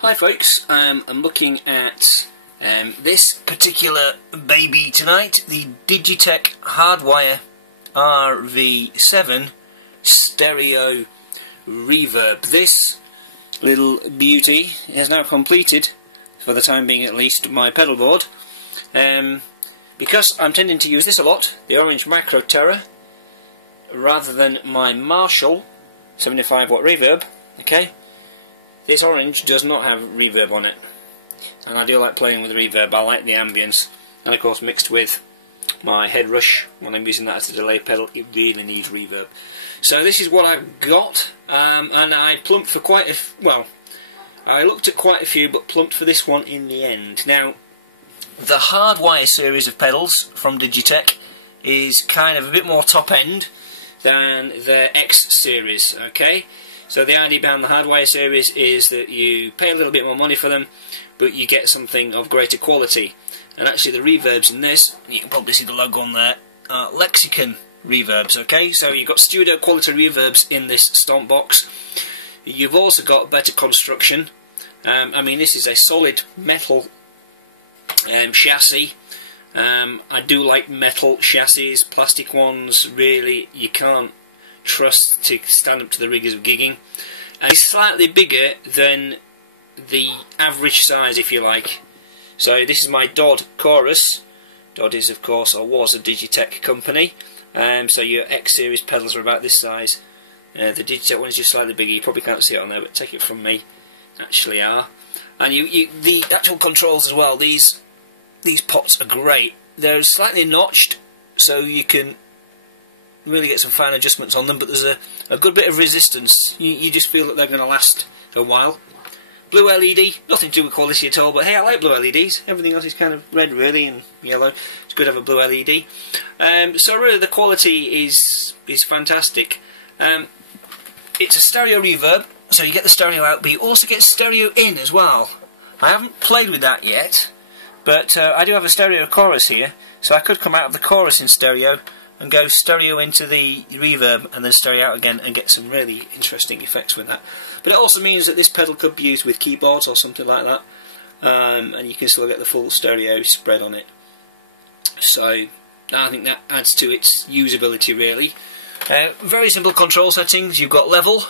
Hi folks, I'm looking at this particular baby tonight, the Digitech Hardwire RV-7 stereo reverb. This little beauty has now completed, for the time being at least, my pedal board. Because I'm tending to use this a lot, the orange Micro Terror, rather than my Marshall 75 watt reverb, okay? This orange does not have reverb on it, and I do like playing with reverb. I like the ambience, and of course mixed with my head rush when I'm using that as a delay pedal, it really needs reverb. So this is what I've got, and I plumped for quite a well. I looked at quite a few, but plumped for this one in the end. Now, the Hardwire series of pedals from Digitech is kind of a bit more top end than the X series. Okay. So the idea behind the Hardwire series is that you pay a little bit more money for them, but you get something of greater quality. And actually the reverbs in this, you can probably see the logo on there, are Lexicon reverbs, okay? So you've got studio quality reverbs in this stomp box. You've also got better construction. I mean, this is a solid metal chassis. I do like metal chassis. Plastic ones, really, you can't trust to stand up to the rigours of gigging. And it's slightly bigger than the average size, if you like. So this is my Dodd chorus. Dodd is, of course, or was a Digitech company. So your X series pedals are about this size. The Digitech one is just slightly bigger. You probably can't see it on there, but take it from me, actually are. And the actual controls as well. These pots are great. They're slightly notched, so you can really get some fine adjustments on them, but there's a good bit of resistance. You just feel that they're going to last a while. Blue LED, nothing to do with quality at all, but hey, I like blue LEDs. Everything else is kind of red really and yellow. It's good to have a blue LED. So really the quality is fantastic. It's a stereo reverb, so you get the stereo out, but you also get stereo in as well. I haven't played with that yet, but I do have a stereo chorus here, so I could come out of the chorus in stereo and go stereo into the reverb and then stereo out again and get some really interesting effects with that. But it also means that this pedal could be used with keyboards or something like that, and you can still get the full stereo spread on it. So I think that adds to its usability really. Very simple control settings. You've got level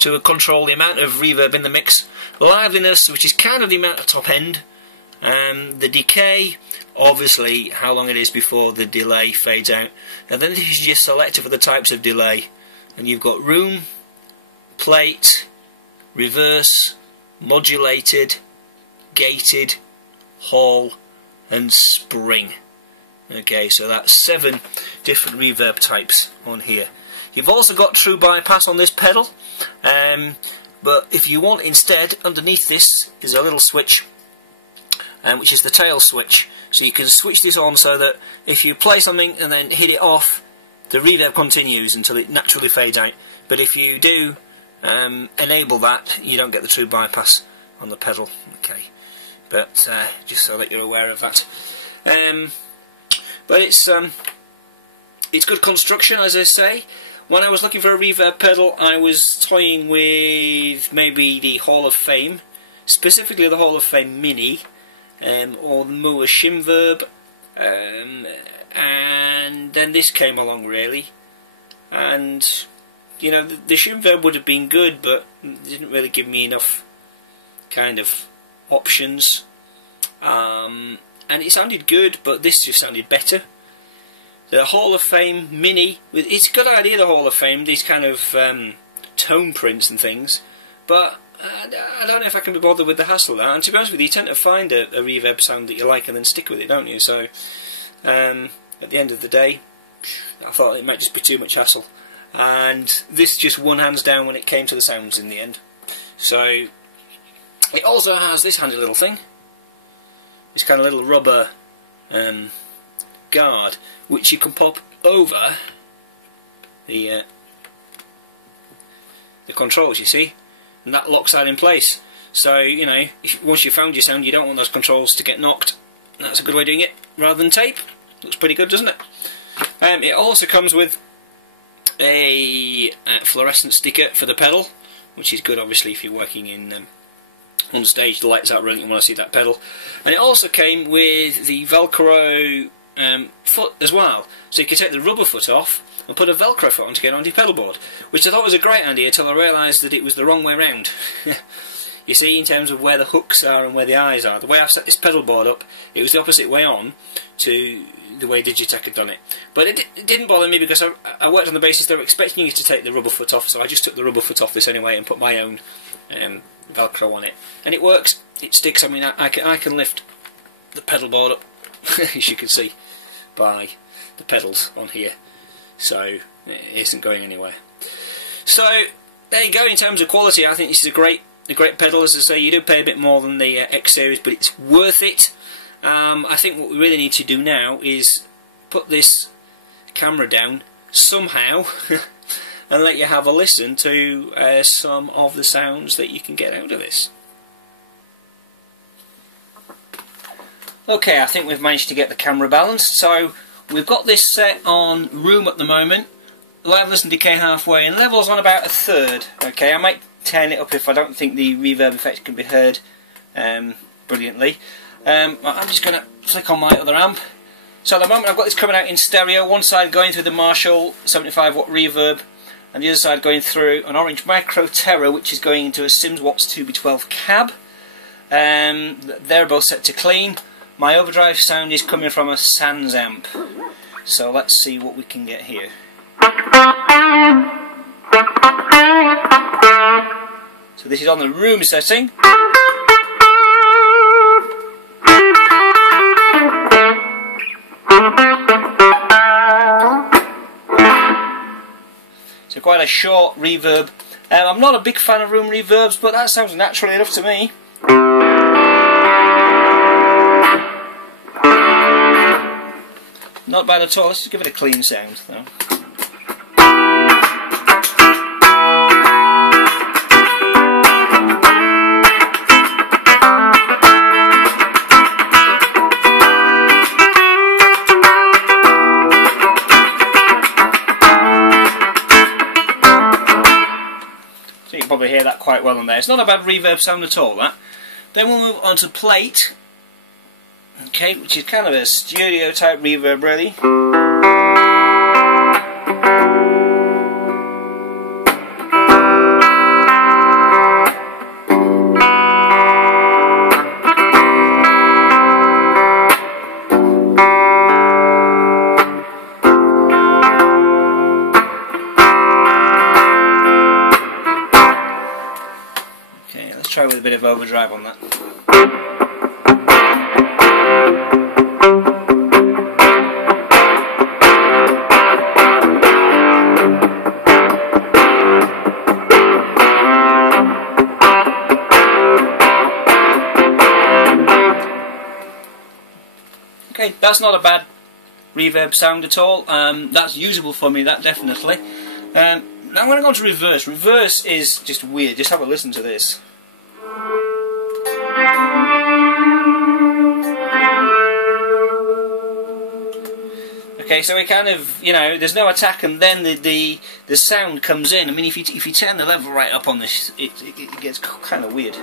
to control the amount of reverb in the mix, liveliness, which is kind of the amount of top end, the decay, obviously how long it is before the delay fades out, and then this is your selector for the types of delay, and you've got room, plate, reverse, modulated, gated, hall and spring. Okay, so that's 7 different reverb types on here. You've also got true bypass on this pedal, but if you want instead, underneath this is a little switch, which is the tail switch. So you can switch this on so that if you play something and then hit it off, the reverb continues until it naturally fades out. But if you do enable that, you don't get the true bypass on the pedal. Okay, but just so that you're aware of that. But it's good construction, as I say. When I was looking for a reverb pedal, I was toying with maybe the Hall of Fame, specifically the Hall of Fame Mini. Or the Moore Shimverb, and then this came along really, and you know the Shimverb would have been good, but it didn't really give me enough kind of options, and it sounded good, but this just sounded better. The Hall of Fame Mini, it's a good idea, the Hall of Fame, these kind of tone prints and things, but I don't know if I can be bothered with the hassle of that. And to be honest with you, you tend to find a reverb sound that you like and then stick with it, don't you? So at the end of the day, I thought it might just be too much hassle, and this just won hands down when it came to the sounds in the end. So it also has this handy little thing, this kind of little rubber guard, which you can pop over the controls, you see, and that locks that in place. So, you know, once you've found your sound, you don't want those controls to get knocked. That's a good way of doing it, rather than tape. Looks pretty good, doesn't it? It also comes with a fluorescent sticker for the pedal, which is good obviously if you're working in on stage, the lights out brilliant when I see that pedal. And it also came with the Velcro foot as well, so you could take the rubber foot off and put a Velcro foot on to get onto your pedal board, which I thought was a great idea until I realised that it was the wrong way round. You see, in terms of where the hooks are and where the eyes are, the way I've set this pedal board up, it was the opposite way on to the way Digitech had done it. But it didn't bother me because I worked on the basis they were expecting you to take the rubber foot off, so I just took the rubber foot off this anyway and put my own Velcro on it. And it works, it sticks. I mean, I can lift the pedal board up, as you can see, by the pedals on here. So it isn't going anywhere. So there you go. In terms of quality, I think this is a great pedal. As I say, you do pay a bit more than the X series, but it's worth it. I think what we really need to do now is put this camera down somehow and let you have a listen to some of the sounds that you can get out of this. Okay, I think we've managed to get the camera balanced. So we've got this set on room at the moment. Live listen decay halfway, and levels on about a third. Okay, I might turn it up if I don't think the reverb effect can be heard brilliantly. I'm just going to flick on my other amp. So at the moment I've got this coming out in stereo, one side going through the Marshall 75 watt reverb and the other side going through an Orange Micro Terror, which is going into a Sims Watts 2B12 cab. They're both set to clean. My overdrive sound is coming from a Sans amp. So let's see what we can get here. So this is on the room setting. So quite a short reverb. I'm not a big fan of room reverbs, but that sounds natural enough to me. Not bad at all. Let's just give it a clean sound though. So you can probably hear that quite well on there. It's not a bad reverb sound at all, that. Then we'll move on to plate. Okay, which is kind of a studio type reverb really. Okay, let's try with a bit of overdrive on that. Okay, that's not a bad reverb sound at all. That's usable for me, that definitely. Now I'm going to go on to reverse. Reverse is just weird. Just have a listen to this. Okay, so we kind of, you know, there's no attack, and then the sound comes in. I mean, if you turn the level right up on this, it gets kind of weird.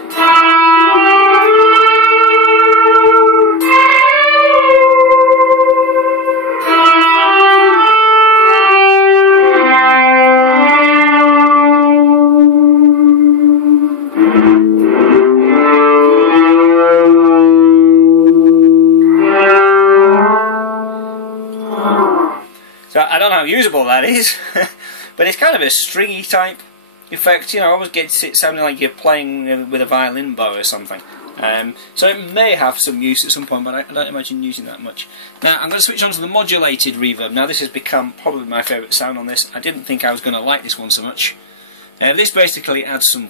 So I don't know how usable that is, but it's kind of a stringy type effect. You know, I always get it sounding like you're playing with a violin bow or something. So it may have some use at some point, but I don't imagine using that much. Now I'm going to switch on to the modulated reverb. Now this has become probably my favourite sound on this. I didn't think I was going to like this one so much. This basically adds some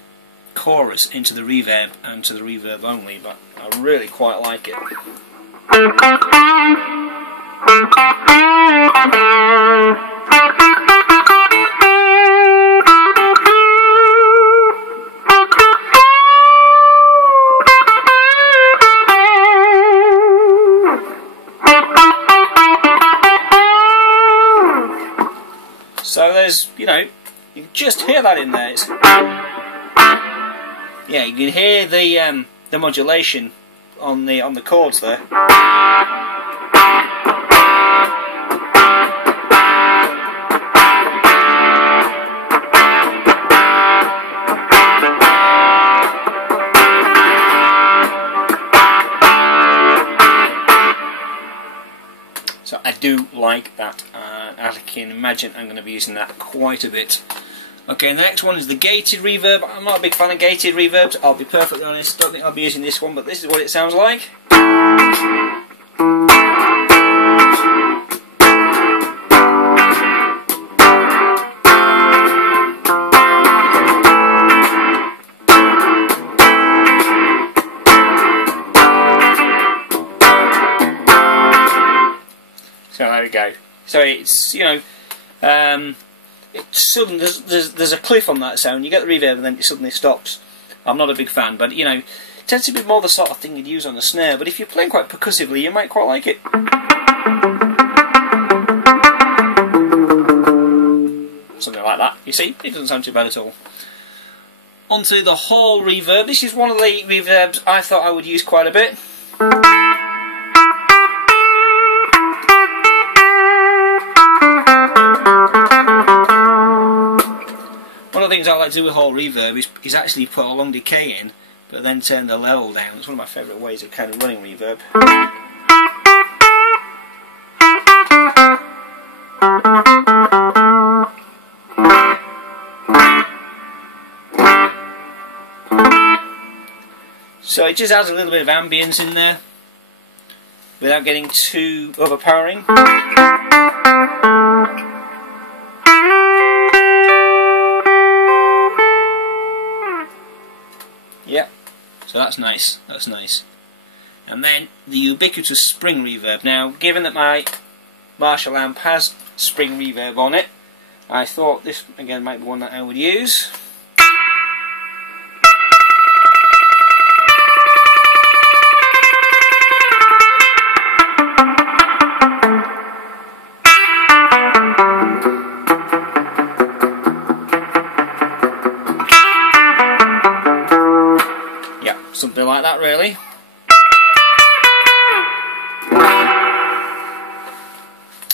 chorus into the reverb and to the reverb only, but I really quite like it. So there's, you know, you can just hear that in there. Yeah, you can hear the the modulation on the chords there. So I do like that, as I can imagine I'm going to be using that quite a bit. Okay, the next one is the gated reverb. I'm not a big fan of gated reverbs, I'll be perfectly honest. Don't think I'll be using this one, but this is what it sounds like. So there we go. So it's, you know, suddenly there's a cliff on that sound. You get the reverb and then it suddenly stops. I'm not a big fan, but you know, it tends to be more the sort of thing you'd use on a snare. But if you're playing quite percussively, you might quite like it. Something like that. You see, it doesn't sound too bad at all. Onto the hall reverb. This is one of the reverbs I thought I would use quite a bit. One of the things I like to do with hall reverb is actually put a long decay in, but then turn the level down. It's one of my favourite ways of kind of running reverb. So it just adds a little bit of ambience in there, without getting too overpowering. Yeah, so that's nice, that's nice. And then the ubiquitous spring reverb. Now, given that my Marshall amp has spring reverb on it, I thought this again might be one that I would use. Something like that, really.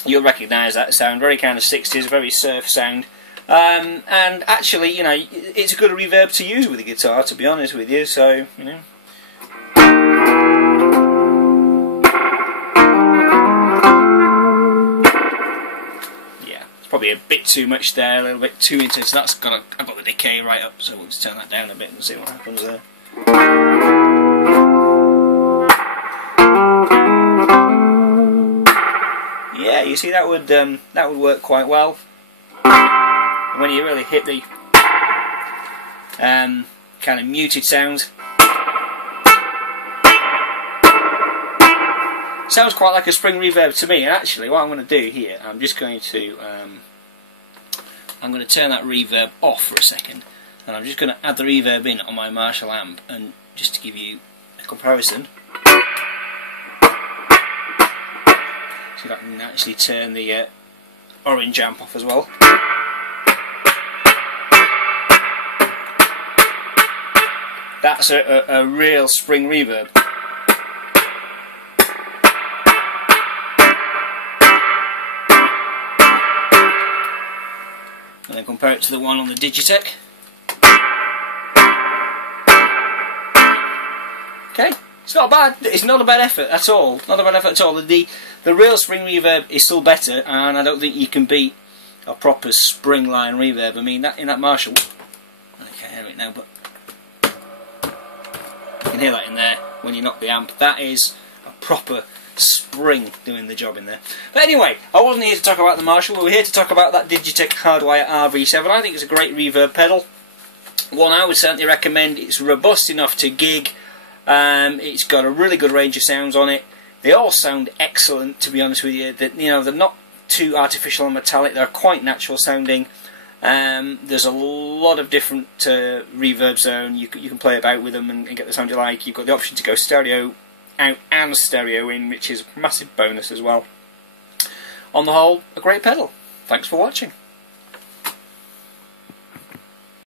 You'll recognise that sound, very kind of 60s, very surf sound. And actually, you know, it's a good reverb to use with the guitar, to be honest with you, so, you know. Yeah, it's probably a bit too much there, a little bit too intense. So I've got the decay right up, so we'll just turn that down a bit and see what happens there. Yeah, you see that would work quite well when you really hit the kind of muted sounds. Sounds quite like a spring reverb to me. And actually, what I'm going to do here, I'm just going to turn that reverb off for a second, and I'm just going to add the reverb in on my Marshall amp, and just to give you a comparison. So I can actually turn the orange amp off as well. That's a real spring reverb. And then compare it to the one on the Digitech. Okay, it's not bad. It's not a bad effort at all. Not a bad effort at all. The real spring reverb is still better, and I don't think you can beat a proper spring line reverb. I mean, that in that Marshall, I can't hear it now, but you can hear that in there when you knock the amp. That is a proper spring doing the job in there. But anyway, I wasn't here to talk about the Marshall. We were here to talk about that Digitech Hardwire RV-7. I think it's a great reverb pedal. One I would certainly recommend. It's robust enough to gig. It's got a really good range of sounds on it. They all sound excellent, to be honest with you. They're not too artificial and metallic. They're quite natural sounding. There's a lot of different reverb zone. You can play about with them and get the sound you like. You've got the option to go stereo out and stereo in, which is a massive bonus as well. On the whole, a great pedal. Thanks for watching.